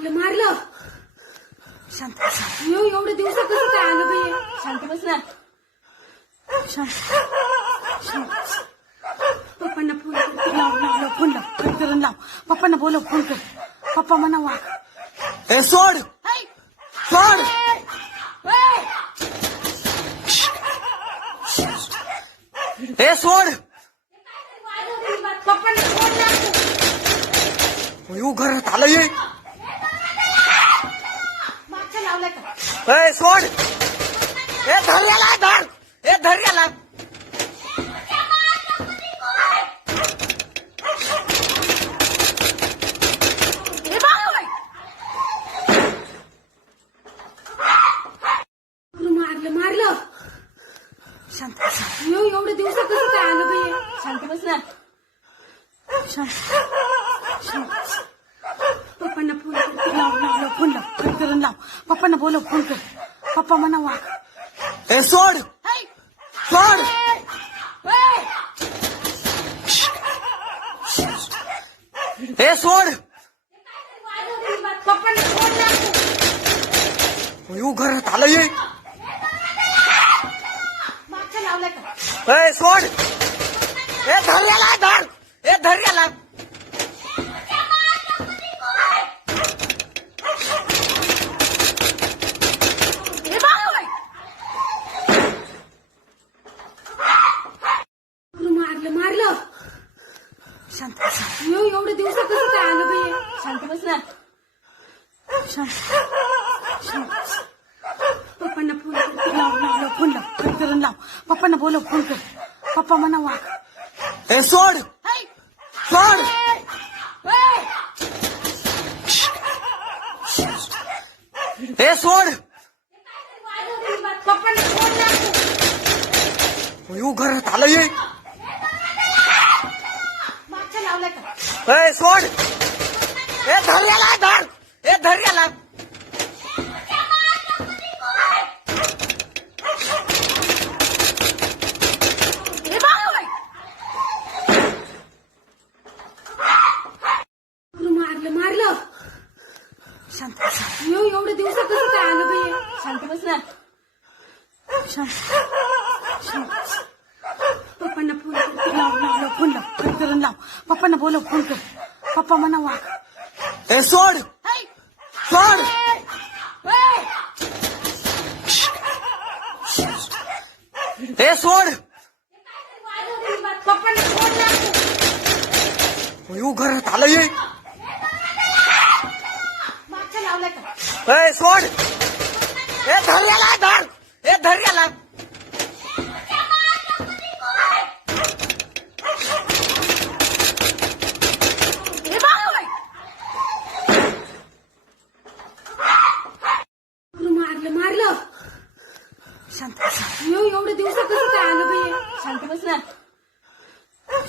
मारलं मारलं. शांत. यो एवढ्या दिवसात कसं काय आलं बाई? शांत बस ना. पप्पांना फोन करते. लाव लाव लाव फोन लाव. कट करून लाव. पप्पांना बोलव फोन कर. पप्पा म्हणा वा. ए सोड. सोड. ए. सोड. पप्पांना फोन घरात आलं ये मागचं लावलंय का ए सोड. ए धर याला धर. ए धर याला. बघ. बाई. मारलं मारलं. शांत बस. ना. यो एवढ्या दिवसात कसं काय आलं बाई? शांत बस ना. शांत. शांत. पप्पांना फोन. लाव लाव लाव फोन लाव. कट करून लाव. पप्पांना बोलव फोन कर. पप्पा म्हणा वा ए सोड! सोड! ए सोड! पप्पांना फोन. अयो घरात आलं ये. लावलंय का? ए सोड! ए धर याला धर! ए धर याला हे बघ बाई. मारलं मारलं शांत बस ना. यो एवढ्या दिवसात कसं काय आलं बाई शांत बस ना. पप्पांना फोन करते. लाव लाव लाव फोन लाव. कट करून लाव. पप्पांना बोलव फोन कर. पप्पा म्हणा वा ए सोड. सोड. ए. सोड. पप्पांना फोन लागतो. अयो घरात आलं ये मागचं लावलंय का? ए सोड. ए धर याला धर. ए धर याला. हे. मारलं मारलं. शांत बस. ना. यो एवढ्या दिवसात कसं काय आलं बाई? शांत बस ना. पप्पांना फोन. लाव फोन पप्पांना बोलव फोन कर. पप्पा म्हणा वा ए सोड। सोड। ए सोड. अयो घरात आलं ये। ए सोड। ए धर याला धर। ए धर याला। शांत. बस ना. यो एवढ्या दिवसात कसं काय आलं बाई? शांत बस ना.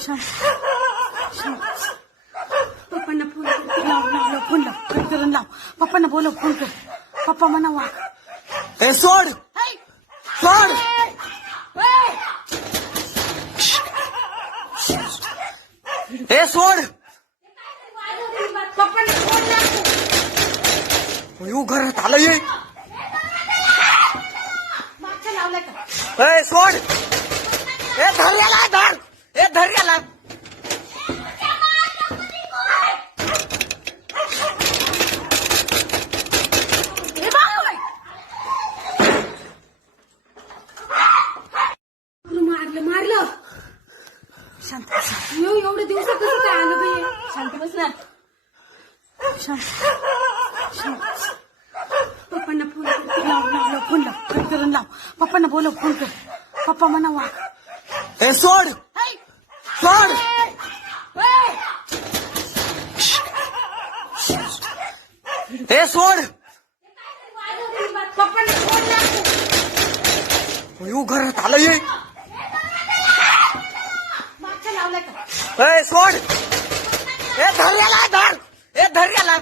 शांत. शांत बस. पप्पांना फोन करते. लाव लाव लाव फोन लाव. कट करून लाव. पप्पांना बोलव फोन कर. पप्पा म्हणा वा. ए सोड. सोड. ए सोड. पप्पांना फोन. अयो घरात आलं ये मागचं लावलंय का ए सोड ए धर याला धर. ए धर याला. हे बाई. मारलं मारलं. शांत एवढ्या दिवसात कसं काय आलं बाई? शांत बस ना. शांत. शांत बस. पप्पांना फोन करते. लाव लाव लाव फोन लाव. कट करून लाव. पप्पांना बोलव फोन कर. पप्पा म्हणा वा. ए सोड. सोड. ए सोड. अयो घरात आलं ये ए सोड. ए धर याला धर. ए धर याला.